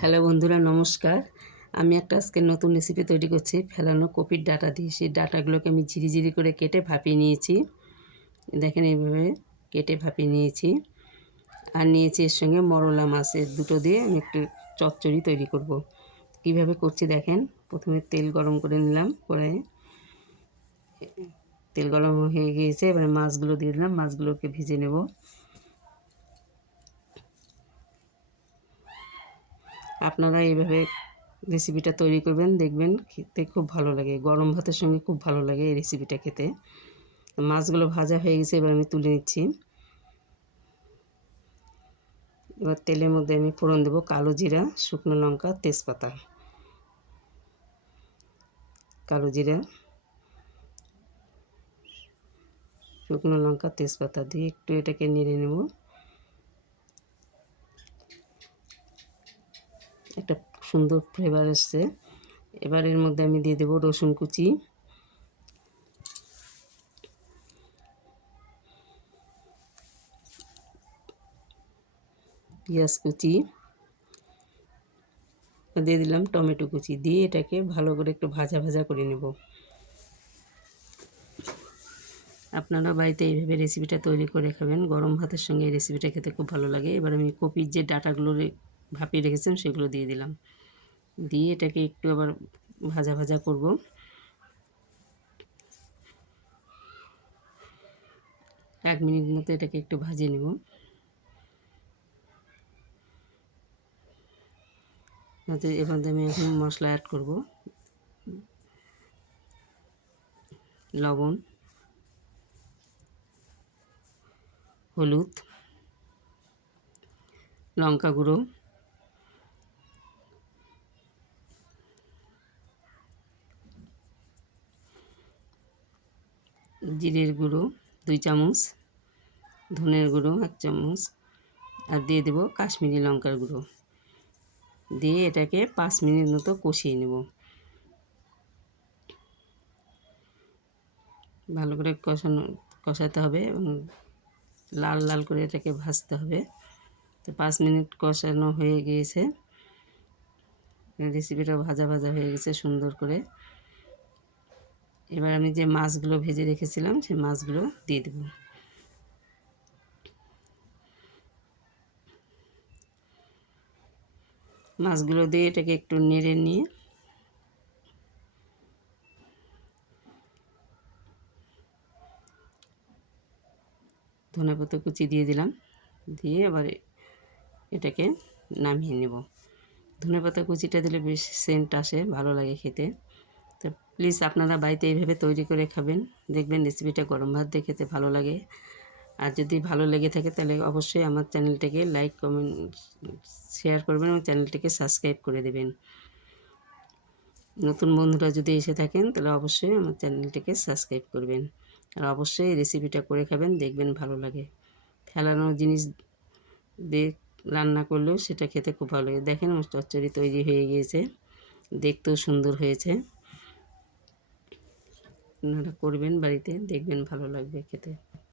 Hello বন্ধুরা, নমস্কার। আমি একটা আজকে নতুন রেসিপি তৈরি করছি ফেলানো কপির ডাঁটা দিয়ে। সেই ডাঁটাগুলোকে আমি ঝিরি করে কেটে ভাপিয়ে নিয়েছি। দেখেন এইভাবে কেটে ভাপিয়ে নিয়েছি। আর নিয়েছি এর সঙ্গে মরলা মাছ, এর দুটো দিয়ে আমি একটু চচ্চড়ি তৈরি করব। কিভাবে করছি দেখেন। প্রথমে তেল গরম করে নিলাম, করে তেল গরম হয়ে গিয়েছে, এবারে মাছগুলো দিয়ে দিলাম, মাছগুলোকে ভেজে নেব। আপনারা এইভাবে রেসিপিটা তৈরি করবেন, দেখবেন খেতে খুব ভালো লাগে। গরম ভাতের সঙ্গে খুব ভালো লাগে এই রেসিপিটা খেতে। মাছগুলো ভাজা হয়ে গেছে, এবার আমি তুলে নিচ্ছি। এবার তেলের মধ্যে আমি ফোড়ন দেবো কালো জিরা, শুকনো লঙ্কা, তেজপাতা। কালো জিরা, শুকনো লঙ্কা, তেজপাতা দিয়ে একটু এটাকে নেড়ে নেব। একটা সুন্দর ফ্লেভার এসছে। এবার এর মধ্যে আমি দিয়ে দেবো রসুন কুচি, পেঁয়াজ কুচি, দিয়ে দিলাম টমেটো কুচি, দিয়ে এটাকে ভালো করে একটু ভাজা করে নেব। আপনারা বাড়িতে এইভাবে রেসিপিটা তৈরি করে খাবেন। গরম ভাতের সঙ্গে এই রেসিপিটা খেতে খুব ভালো লাগে। এবার আমি কপির যে ডাঁটাগুলো ভাপিয়ে রেখেছিলাম সেগুলো দিয়ে দিলাম। দিয়ে এটাকে একটু আবার ভাজা করব। এক মিনিট মতো এটাকে একটু ভাজিয়ে নেব। এবার আমি এখন মশলা অ্যাড করব। লবণ, হলুদ, লঙ্কা গুঁড়ো, জিরের গুঁড়ো 2 চামচ, ধনের গুঁড়ো 1 চামচ, আর দিয়ে দেব কাশ্মীরি লঙ্কার গুঁড়ো। দিয়ে এটাকে 5 মিনিট মতো কষিয়ে নেব। ভালো করে কষাতে হবে এবং লাল করে এটাকে ভাজতে হবে। তো 5 মিনিট কষানো হয়ে গিয়েছে। রেসিপিটা ভাজা হয়ে গেছে সুন্দর করে। এবার আমি যে মাছগুলো ভেজে রেখেছিলাম সেই মাছগুলো দিয়ে দেব। মাছগুলো দিয়ে এটাকে একটু নেড়ে নিয়ে ধনেপাতা কুচি দিয়ে দিলাম। দিয়ে এবার এটাকে নামিয়ে নেব। ধনেপাতা কুচিটা দিলে বেশ সেন্ট আসে, ভালো লাগে খেতে। তো প্লিজ আপনারা বাড়িতে এইভাবে তৈরি করে খাবেন, দেখবেন রেসিপিটা গরম ভাত দিয়ে খেতে ভালো লাগে। আর যদি ভালো লেগে থাকে তাহলে অবশ্যই আমার চ্যানেলটাকে লাইক, কমেন্ট, শেয়ার করবেন এবং চ্যানেলটিকে সাবস্ক্রাইব করে দেবেন। নতুন বন্ধুরা যদি এসে থাকেন তাহলে অবশ্যই আমার চ্যানেলটিকে সাবস্ক্রাইব করবেন। আর অবশ্যই এই রেসিপিটা করে খাবেন, দেখবেন ভালো লাগে। ফেলানো জিনিস দিয়ে রান্না করলেও সেটা খেতে খুব ভালো লাগে। দেখেন আমার চচ্চড়ি তৈরি হয়ে গিয়েছে, দেখতেও সুন্দর হয়েছে। আপনারা করবেন বাড়িতে, দেখবেন ভালো লাগবে খেতে।